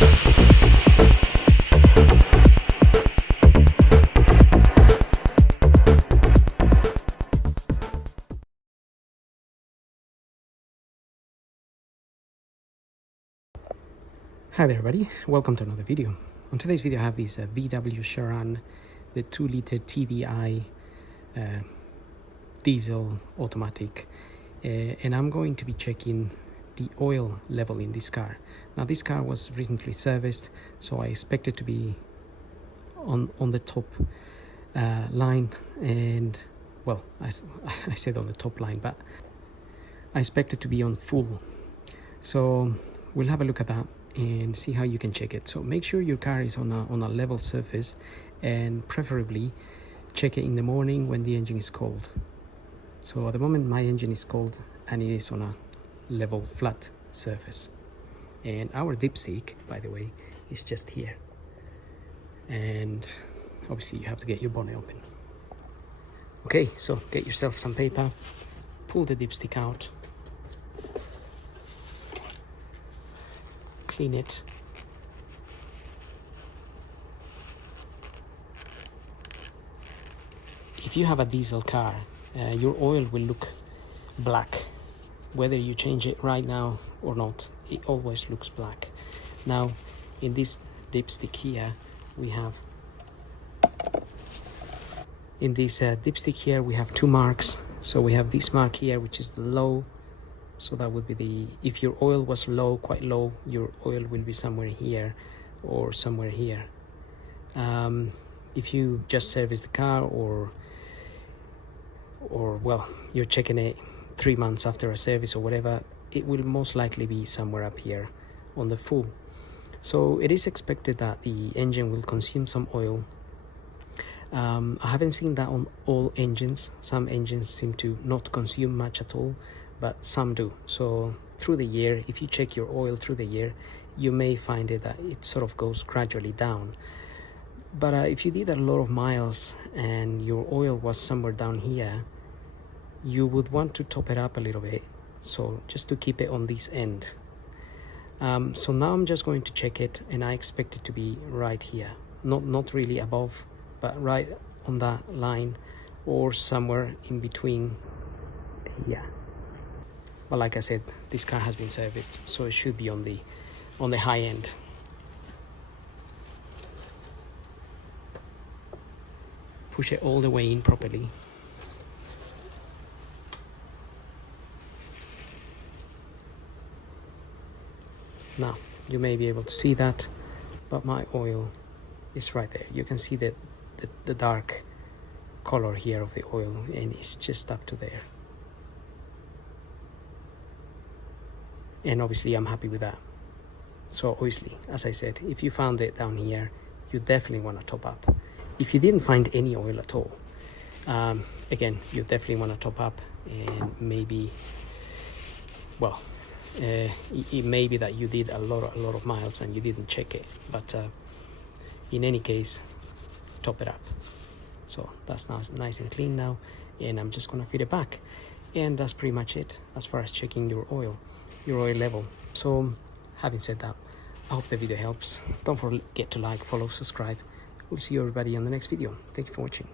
Hi there everybody, welcome to another video. On today's video I have this VW Sharan, the 2-liter TDI diesel automatic, and I'm going to be checking the oil level in this car. Now this car was recently serviced, so I expect it to be on the top line, and well, I said on the top line, but I expect it to be on full. So we'll have a look at that and see how you can check it. So make sure your car is on a level surface, and preferably check it in the morning when the engine is cold. So at the moment my engine is cold and it is on a level flat surface, and our dipstick, by the way, is just here, and obviously you have to get your bonnet open. Okay, so get yourself some paper, pull the dipstick out, clean it, if you have a diesel car, your oil will look black whether you change it right now or not. It always looks black. Now in this dipstick here we have we have two marks. So we have this mark here, which is the low. So that would be if your oil was low, quite low, your oil will be somewhere here or somewhere here. If you just service the car, or well, you're checking it 3 months after a service or whatever, it will most likely be somewhere up here on the full. So it is expected that the engine will consume some oil. I haven't seen that on all engines. Some engines seem to not consume much at all, but some do. So through the year, if you check your oil through the year, you may find it that it sort of goes gradually down. But if you did a lot of miles and your oil was somewhere down here, you would want to top it up a little bit, so just to keep it on this end. So now I'm just going to check it, and I expect it to be right here, not really above, but right on that line, or somewhere in between here. But like I said, this car has been serviced, so it should be on the high end. Push it all the way in properly. Now you may be able to see that, but my oil is right there. You can see the dark color here of the oil, and it's just up to there. And obviously I'm happy with that. So obviously, as I said, if you found it down here, you definitely want to top up. If you didn't find any oil at all, again, you definitely want to top up, and maybe, well, it may be that you did a lot of miles and you didn't check it, but in any case, top it up. So that's now nice and clean now, and I'm just gonna fit it back, and that's pretty much it as far as checking your oil level. So having said that, I hope the video helps. Don't forget to like, follow, subscribe. We'll see you everybody on the next video. Thank you for watching.